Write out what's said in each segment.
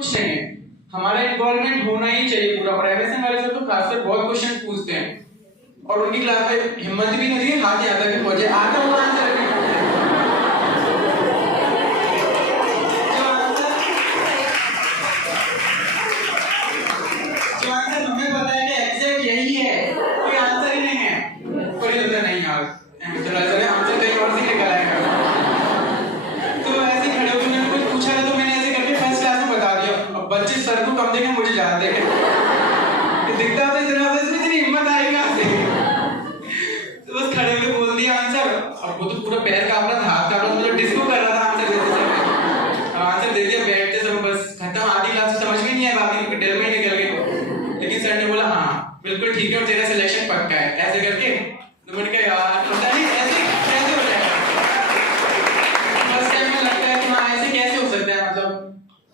कुछ नहीं है, हमारा इन्वॉल्वमेंट होना ही चाहिए पूरा। और एमएसएन वाले सर तो खासकर बहुत क्वेश्चन पूछते हैं और उनकी क्लास में हिम्मत भी नहीं होती, हाथ यहाँ तक पहुंचे आता वो आंसर जो आंसर हमें पता है कि एग्जैक्ट यही है, कोई आंसर ही नहीं है, कोई होता नहीं यार चला चले आंसर कहीं और से निकल आएगा। तो ऐसे खड़े होकर मैंने कुछ पूछा है तो मैंने ऐसे करके फर्स्ट क्लास में बता दिया। अब बच्चे सर को कम देखें मुझे ज्यादा देखें, दिखता तो इतना इसमें इतनी हिम्मत आएगी कहाँ से। तो बस खड़े होकर बोल दिया आंसर। अब वो तो पूरा पैर कांप रहा था, हाथ कांप रहा था, मतलब डिस्को कर रहा था आंसर देते समय। अब आंसर दे दिया, बैठते सब बस खत्म, आधी क्लास समझ में नहीं आया, बाकी डर में निकल गए। लेकिन सर ने बोला हाँ बिल्कुल ठीक है और तेरा सिलेक्शन पक्का है, ऐसे करके। तो मैंने कहा यार पता नहीं ऐसे कैसे हो जाएगा। फर्स्ट टाइम में लगता है कि हाँ ऐसे कैसे हो सकता है, मतलब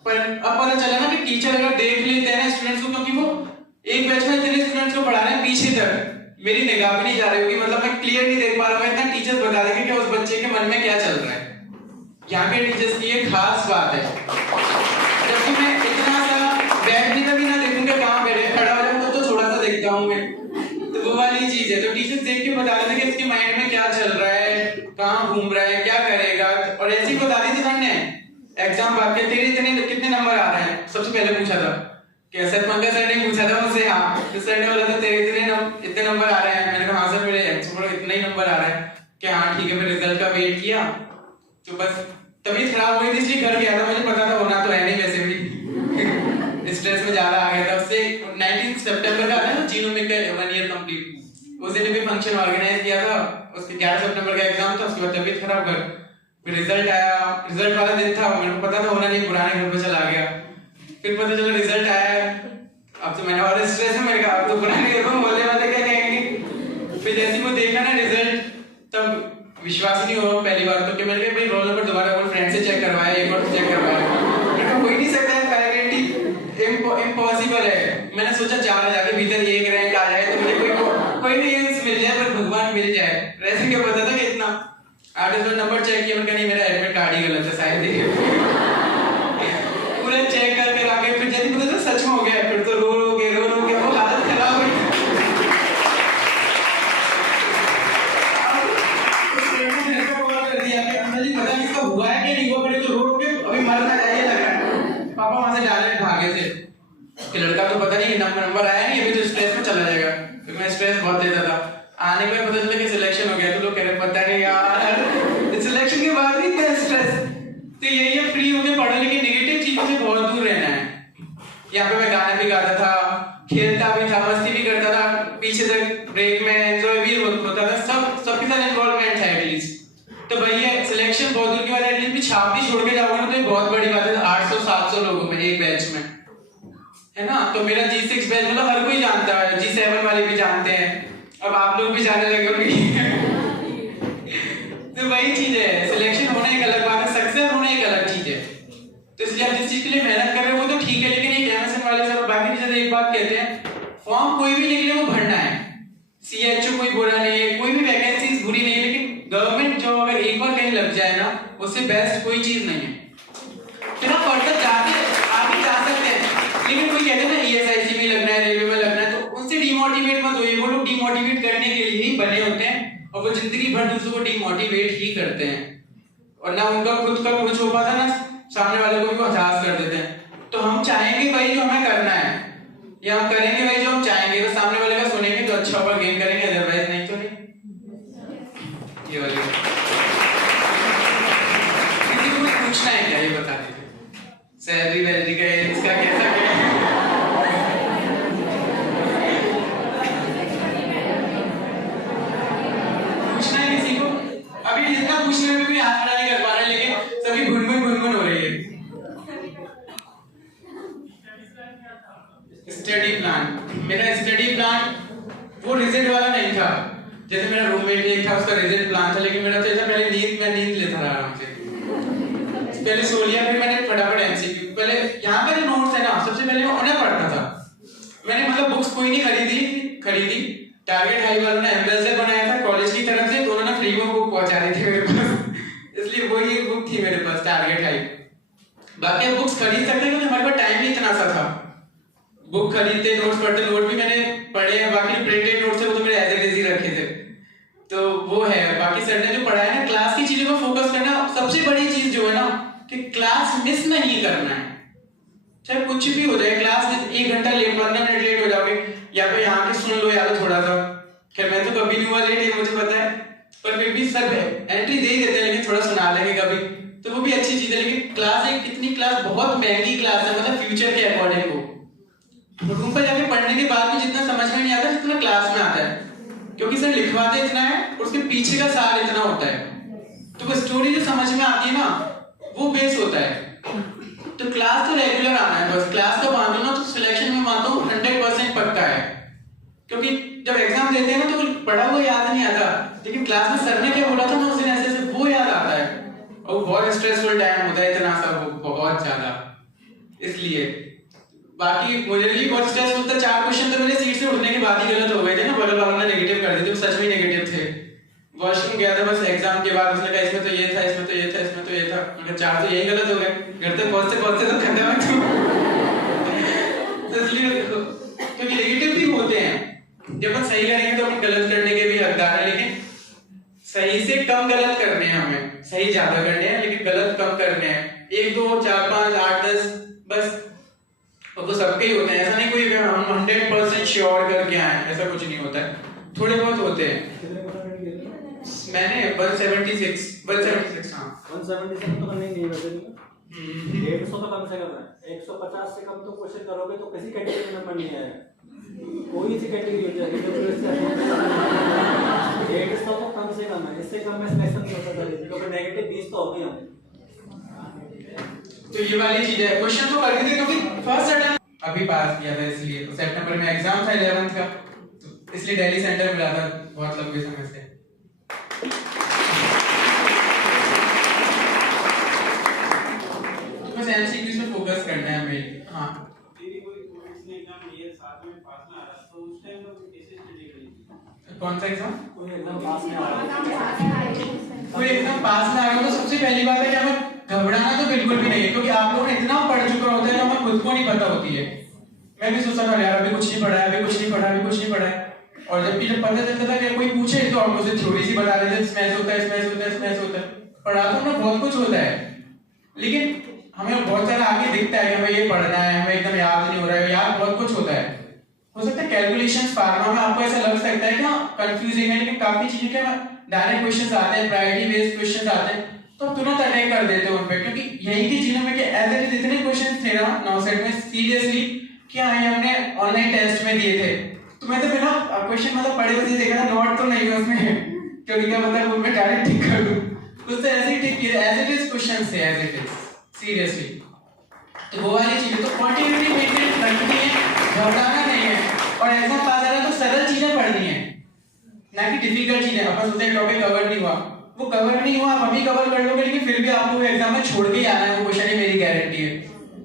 पर अब पता चला ना कि टीचर अगर देख लेते हैं ना स्टूडेंट्स को, क्योंकि वो एक बैच में इतने स्टूडेंट्स को पढ़ा रहे हैं पीछे तक मेरी निगाह भी नहीं जा रही होगी, मतलब मैं क्लियर नहीं देख पा रहा हूँ, इतना टीचर्स बता देंगे कि उस बच्चे के मन में क्या चल रहा है। यहाँ के टीचर्स की एक खास बात है, जबकि मैं इतना सा बैठने का भी ना देखूंगा कहाँ बैठे, खड़ा हो जाऊंगा तो थोड़ा सा देखता हूँ मैं, तो वो वाली चीज है। तो टीचर्स देख के बता रहे थे कि इसके माइंड में क्या चल रहा है, कहाँ घूम रहा है, क्या करेगा। और ऐसे ही बता दी थी सर ने एग्जाम बाद के तेरे इतने कितने नंबर आ रहे हैं, सबसे पहले पूछा था। कैसे पंकज सर ने पूछा था मुझसे, हाँ तो सर ने बोला था तेरे इतने नंबर आ रहे हैं। मैंने कहा हाँ सर मेरे इतना ही नंबर आ रहा है कि हाँ ठीक है। फिर रिजल्ट का वेट किया तो बस तबीयत खराब हो गई थी इसलिए घर गया था, मुझे पता था होना तो है नहीं वैसे भी स्ट्रेस में ज्यादा आ गया था। उससे 19 सितंबर का था ना जीनोमिक का 1 ईयर कंप्लीट, उस दिन भी फंक्शन ऑर्गेनाइज किया था, उसके 11 सितंबर का एग्जाम था। उसके बाद तबीयत खराब कर, फिर रिजल्ट आया, रिजल्ट वाला दिन था, मेरे को पता था होना नहीं, पुराने घर पे चला गया। फिर पता चला रिजल्ट आया, अब तो मैंने और स्ट्रेस में मैंने कहा अब तो पुराने घर को बोलने वाले क्या कहेंगे। फिर जैसे वो देखा ना रिजल्ट, तब विश्वास नहीं हो पहली बार तो कि मैंने कहा भाई रोल नंबर दोबारा वो फ्रेंड से चेक करवाया, एक बार चेक करवाया। मैंने कहा हो ही नहीं सकता है, पैरेंटी इम्पॉसिबल है। मैंने सोचा 4 हजार के भीतर एक रैंक आ जाए तो मुझे कोई नहीं मिल जाए, पर भगवान मिल जाए। वैसे क्या पता था कि इतना आर्टिकल नंबर चेक किया, मैंने कहा नहीं मेरा एडमिट कार्ड ही गलत है शायद, पूरा चेक करके आके फिर जब पता था सच में हो गया, फिर तो रो के वो हालत खराब हो गई। पता नहीं इसका हुआ है कि नहीं हुआ, फिर तो रो के अभी मर ना जाए लग रहा है। पापा वहां से डायरेक्ट भागे थे कि लड़का तो पता नहीं नंबर आया नहीं, अभी तो स्ट्रेस में चला जाएगा। फिर मैं स्ट्रेस बहुत देता था, आने के बाद पता चला कि सिलेक्शन हो गया। तो लोग कह रहे पता नहीं यार सिलेक्शन के बाद भी क्या स्ट्रेस। तो यही है फ्री होके पढ़ो, लेकिन नेगेटिव चीजों से बहुत दूर रहना है। यहाँ पे मैं गाने भी गाता था, खेलता भी था, मस्ती भी करता था, पीछे तक ब्रेक में एंजॉय भी होता था, सबके साथ इन्वॉल्वमेंट है एटलीस्ट। तो भाई ये सिलेक्शन बहुत दूर की बात है, एटलीस्ट भी छाप भी छोड़ के जाओगे ना तो ये बहुत बड़ी बात है। 800-700 लोगों में एक बैच में है ना। तो मेरा G6 बैच मतलब हर कोई जानता है, G7 वाले भी जानते हैं, अब आप लोग भी जाने लगे होंगे। तो वही चीज है, सिलेक्शन होना एक अलग बात है, सक्सेस होना एक अलग चीज है। तो इसलिए आप जिस चीज के लिए मेहनत कर रहे हो वो तो ठीक है, लेकिन एक एमएसएन वाले सर बाकी टीचर एक बात कहते हैं, फॉर्म कोई भी निकले वो भरना है। सीएचओ कोई बुरा नहीं है, कोई भी वैकेंसीज बुरी नहीं है, लेकिन गवर्नमेंट जॉब अगर एक बार कहीं लग जाए ना, उससे बेस्ट कोई चीज नहीं है। फिर आप फर्दर आगे जा सकते हैं, लेकिन कोई कहते हैं ना ईएसआईसी में लगना है, रेलवे में लगना है, तो उनसे डिमोटिवेट मत होइए। वो लोग डिमोटिवेट करने के लिए ही बने होते हैं और वो जिंदगी भर दूसरों को डिमोटिवेट ही करते हैं, और ना उनका खुद का कुछ हो पाता ना सामने वाले को भी वो हताश कर देते हैं। तो हम चाहेंगे भाई जो हमें करना है, या हम करेंगे भाई जो हम चाहेंगे, तो सामने वाले का सुनेंगे तो अच्छा होगा, गेन करेंगे, अदरवाइज नहीं तो नहीं। ये वाली किसी को कुछ पूछना है क्या, ये बता दीजिए। सैलरी वैलरी का इसका कैसा क्या है? पूछना है किसी को? अभी जितना पूछने में भी हाथ खड़ा नहीं कर पा रहे, लेकिन सभी घुनघुन हो रही है। स्टडी प्लान, मेरा स्टडी प्लान वो रिजिड वाला नहीं था। जैसे मेरा रूममेट एक था, उसका रिजिड प्लान था, लेकिन मेरा तो ऐसा पहले नींद लेता रहा आराम से, पहले सो लिया, फिर मैंने फटाफट एमसीक्यू। पहले यहाँ पे जो नोट्स है ना, सबसे पहले मैं उन्हें पढ़ता था। मैंने मतलब बुक्स कोई नहीं खरीदी, टारगेट हाई वालों ने एम्बेसडर बनाया था कॉलेज की तरफ से, तो उन्होंने फ्री में बुक पहुंचा दी थी मेरे पास, इसलिए वही बुक थी मेरे पास टारगेट हाई। बाकी बुक्स खरीद सकते हैं क्योंकि हमारे पास टाइम बुक खरीदते, नोट्स पढ़ते, नोट भी मैंने पढ़े हैं, बाकी प्रिंटेड नोट्स है वो तो मेरे एज इट इज ही रखे थे। तो वो है, बाकी सर ने जो पढ़ाया ना, क्लास की चीजों पर फोकस करना सबसे बड़ी चीज जो है ना, कि क्लास मिस नहीं करना है। चाहे कुछ भी हो जाए, क्लास में 1 घंटा लेट, 15 मिनट लेट हो जाओगे, या तो यहाँ के सुन लो या तो थोड़ा सा। खैर मैं तो कभी नहीं हुआ लेट, ये मुझे पता है, पर फिर भी सर एंट्री दे ही देते हैं, लेकिन थोड़ा सुना लेंगे कभी, तो वो भी अच्छी चीज है। लेकिन क्लास एक इतनी क्लास बहुत महंगी क्लास है, मतलब फ्यूचर के अकॉर्डिंग हो, तो रूम पर जाके पढ़ने के बाद भी जितना समझ में नहीं आता जितना क्लास में आता है, क्योंकि सर लिखवाते इतना है और उसके पीछे का सार इतना होता है, तो वो स्टोरी जो समझ में आती है ना, वो बेस होता है। तो क्लास तो रेगुलर आना है, बस क्लास का मान लो ना, तो सिलेक्शन में मानता हूँ 100% पक्का है, क्योंकि जब एग्जाम देते हैं ना तो पढ़ा हुआ याद नहीं आता, लेकिन क्लास में सर ने क्या बोला था ना उस दिन ऐसे ऐसे, वो याद आता है। और बहुत स्ट्रेसफुल टाइम होता है इतना सब, बहुत ज्यादा, इसलिए बाकी मुझे भी बहुत स्ट्रेसफुल था। 4 क्वेश्चन तो मेरे सीट से उठने के बाद ही गलत हो गए थे ना, बगल वालों ने नेगेटिव कर दिए थे, सच में नेगेटिव थे। वॉशरूम गया था बस एग्जाम के बाद, उसने कहा इसमें तो ये था, इसमें तो ये था, इसमें तो ये था, मैंने 4 तो यही गलत हो गए, घर तक पहुंचते पहुंचते तो खत्म है। तो इसलिए क्योंकि नेगेटिव भी होते हैं, जब हम सही करेंगे तो हम गलत करने के भी हकदार हैं, लेकिन सही से कम गलत करने हैं हमें, सही ज्यादा करने हैं लेकिन गलत कम करने हैं। 1 2 4 5 8 10 बस, तो सबके ही होते हैं, ऐसा नहीं कोई हम 100% श्योर करके आए, ऐसा कुछ नहीं होता है, थोड़े बहुत होते हैं। मैंने 176 हाँ 177 तो करने नहीं वैसे नहीं, 150 तो कम से कम है, 150 से कम तो क्वेश्चन करोगे तो किसी कैटेगरी में नंबर नहीं आएगा, कोई सी कैटेगरी हो जाएगी तो 150 तो कम से कम है, इससे कम में सिलेक्शन नहीं होता था, क्योंकि नेगेटिव 20 तो होगी हम। तो ये वाली चीज है, क्वेश्चन तो कर दी थी क्योंकि फर्स्ट अटेम्प्ट अभी पास किया था, इसलिए तो सितंबर में एग्जाम था 11th का, तो इसलिए दिल्ली सेंटर मिला था बहुत लंबे समय से। तो बस एमसीक्यूज पे फोकस करना है हमें। हां तेरी कोई कोविड एग्जाम ये साथ में पास ना आ रहा, तो उस टाइम तो कैसे स्टडी करेगी? कौन सा एग्जाम? कोई एग्जाम पास नहीं आ रहा, कोई एग्जाम पास ना आए तो सबसे पहली बात है कि हमें घबराना तो बिल्कुल भी नहीं है, क्योंकि आप लोग इतना पढ़ चुका होता है जो हमें खुद को नहीं पता होती है। मैं भी सोचता था यार अभी कुछ नहीं पढ़ा है, अभी कुछ नहीं पढ़ा, अभी कुछ नहीं पढ़ा है, और जब पता चलता था कि कोई पूछे तो आप उसे थ्योरी सी बता देते, इसमें ऐसे होता है, इसमें ऐसे होता है, इसमें ऐसे होता है। पढ़ा तो हमें बहुत कुछ होता है, लेकिन हमें बहुत सारा आगे दिखता है कि हमें ये पढ़ना है, हमें एकदम याद नहीं हो रहा है, याद बहुत कुछ होता है। हो सकता है कैलकुलेशंस फार्मा में आपको ऐसा लग सकता है कि कंफ्यूजिंग है, लेकिन काफी चीजें के डायरेक्ट क्वेश्चंस आते हैं, प्रायोरिटी बेस्ड क्वेश्चंस आते हैं, तो तुरंत अटैक कर देते हो उन पे, क्योंकि यही की चीजों में कि एज इट इज इतने क्वेश्चंस थे ना 9 सेट में, सीरियसली क्या है, हमने ऑनलाइन टेस्ट में दिए थे, तो मैं तो बिना क्वेश्चन मतलब पढ़े हुए देखा था, नोट तो नहीं है उसमें, क्योंकि क्या पता वो मैं डायरेक्ट ठीक कर दूं, कुछ तो ऐसे ही ठीक किया, एज इट इज क्वेश्चंस थे, एज इट इज सीरियसली। तो वो वाली चीजें तो कंटिन्यूटी मेंटेन रखनी है, घबराना नहीं है, और एग्जाम पास आ रहा है तो सरल चीजें पढ़नी है, ना कि डिफिकल्ट चीजें। अपन सोचते हैं टॉपिक कवर नहीं हुआ, वो कवर नहीं हुआ, आप अभी कवर कर लोगे, लेकिन फिर भी आपको एग्जाम में छोड़ के ही आना है वो क्वेश्चन, ही मेरी गारंटी है,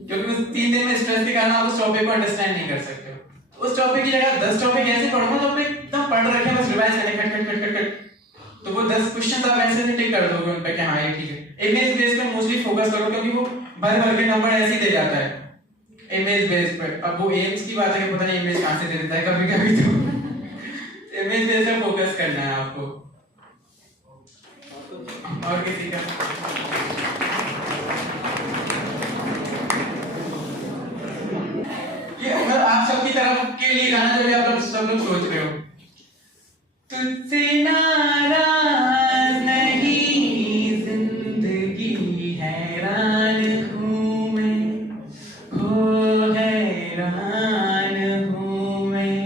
क्योंकि उस 3 दिन में स्ट्रेस के कारण आप उस टॉपिक को अंडरस्टैंड नहीं कर सकते हो। उस टॉपिक की जगह 10 टॉपिक ऐसे पढ़ो तो अपने एकदम पढ़ रखे, बस रिवाइज करने खट खट खट खट, तो वो 10 क्वेश्चन आप ऐसे से टिक कर दोगे उन पे कि हाँ ये ठीक है। इमेज बेस पे मोस्टली फोकस करो, क्योंकि वो भर भर के नंबर ऐसे ही दे जाता है इमेज बेस पे। अब वो एम्स की बात है कि पता नहीं इमेज कहां से दे देता है कभी कभी, तो इमेज बेस पे फोकस करना है आपको। और किसी का ये अगर आप सबकी तरफ के लिए गाना जो भी आप लोग सब लोग सोच रहे हो, तुझसे नाराज नहीं जिंदगी हैरान हूँ मैं, हो हैरान हूँ मैं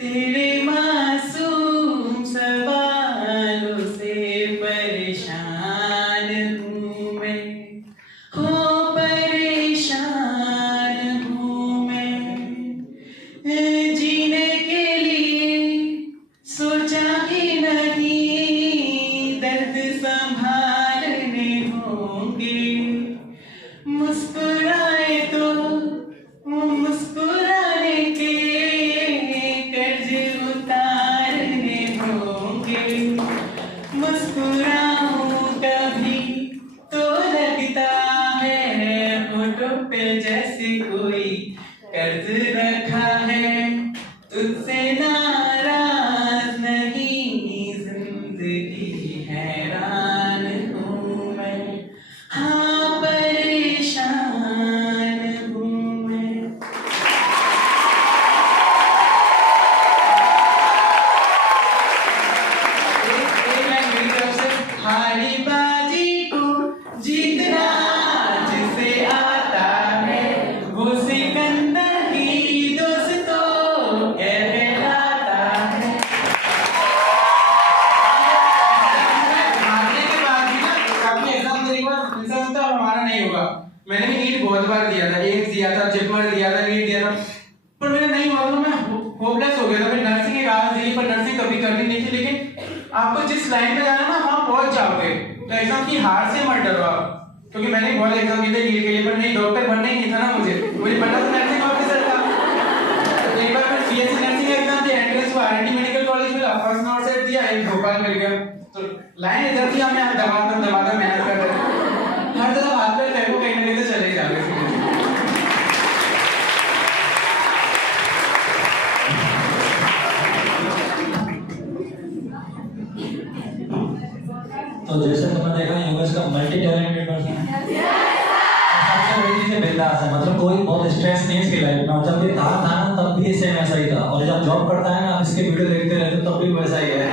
तेरे मासूम सवालों से परेशान हूँ मैं, हो परेशान हूँ मैं, जीने के लिए सोचा ही नहीं दर्द संभालने होंगे, मुस्कुराए तो मुस्कुराने के कर्ज उतारने होंगे, मुस्कुराऊं कभी तो लगता है होठों पे जैसे कोई कर्ज रखा है तुझसे नाराज नहीं, जिंदगी हैरान हूँ मैं, हाँ परेशान हूँ मैं। हारी बाजी को जीतना जिसे आता है, वो सिकंदर ही दोस्तों कहलाता है। हारने के बाद भी ना काफी एग्जाम देने के बाद रिजल्ट तो हमारा नहीं होगा। मैंने भी नीट बहुत बार दिया था, एक दिया था, जिपमर दिया था, नीट दिया था, पर मेरा नहीं हुआ तो मैं होपलेस हो गया था। मैं नर्सिंग एक आवाज दी, पर नर्सिंग कभी करनी नहीं थी। लेकिन आपको जिस लाइन में जाना ना वहां पहुंच जाओगे। तो एग्जाम की हार से मत डरो आप, क्योंकि मैंने बहुत एग्जाम दिए थे नीट के लिए, पर नहीं, डॉक्टर बनना ही नहीं था ना मुझे पता था नर्सिंग ऑफिसर था। तो एक बार मैं बीएससी नर्सिंग एग्जाम दिया, एंट्रेंस हुआ, आरएनटी मेडिकल कॉलेज मिला, फर्स्ट नॉट सेट दिया, एक भोपाल मिल गया। तो लाइन इधर थी, मैं दबा मेहनत कर रहा था। हर तरफ हाथ पे टेम्पो कहीं ना कहीं से चले जाओगे। तो जैसे तुमने देखा यूएस का मल्टी टैलेंटेड पर्सन है, सबसे बड़ी चीज है बिंदास है, मतलब कोई बहुत स्ट्रेस नहीं है इसकी लाइफ में। और जब ये था ना तब भी सेम ऐसा ही था, और जब जॉब करता है ना आप इसके वीडियो देखते रहते हो तब भी वैसा ही है।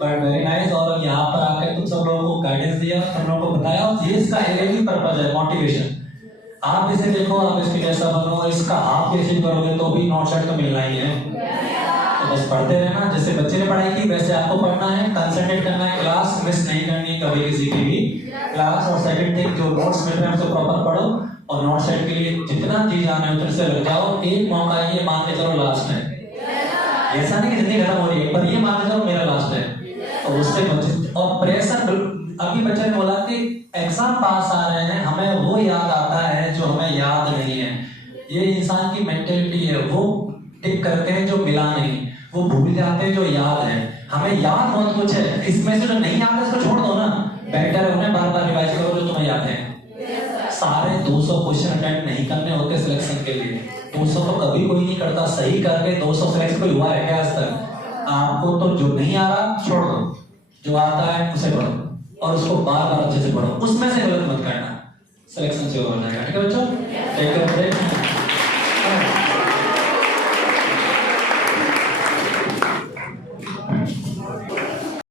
But very nice. और यहाँ पर आकर तुम सब लोगों को गाइडेंस दिया, तुम लोगों को बताया, और ये इसका एक ही पर्पज है, मोटिवेशन। आप इसे देखो, आप इसके जैसा बनो, इसका आप ये अचीव करोगे तो भी नॉट सेट तो मिलना ही है। तो बस पढ़ते रहना, जैसे बच्चे ने पढ़ाई की वैसे आपको पढ़ना है, कंसंट्रेट करना है, क्लास मिस नहीं करनी कभी किसी की भी क्लास। और सेकंड थिंग, जो नोट्स मिल रहे हैं उसको प्रॉपर पढ़ो, और नोट सेट के लिए जितना जी जाना है उतने से लग जाओ। एक मौका है, ये मान के चलो लास्ट है, ऐसा नहीं कि जिंदगी खत्म हो रही है, पर ये मान के चलो मेरा लास्ट है। और उससे बचे, और प्रेशर, अभी बच्चे ने बोला कि एग्जाम पास आ रहे हैं, हमें वो याद आता है जो हमें याद नहीं है। ये इंसान की मेंटेलिटी है, वो टिक करते हैं जो मिला नहीं, वो भूल जाते हैं जो याद है। हमें याद बहुत कुछ है, इसमें से जो नहीं याद है उसको छोड़ दो ना, बेटर है उन्हें बार बार रिवाइज करो जो तुम्हें याद है। सारे 200 क्वेश्चन अटेम्प्ट नहीं करने होते सिलेक्शन के लिए, 200 तो कभी कोई नहीं करता। सही करके 200 सिलेक्ट कोई हुआ है क्या आज तक? आपको तो जो नहीं आ रहा छोड़ दो, जो आता है उसे पढ़ो, और उसको बार बार अच्छे से पढ़ो, उसमें से गलत मत करना, सिलेक्शन से हो जाएगा। ठीक है बच्चों, टेक केयर।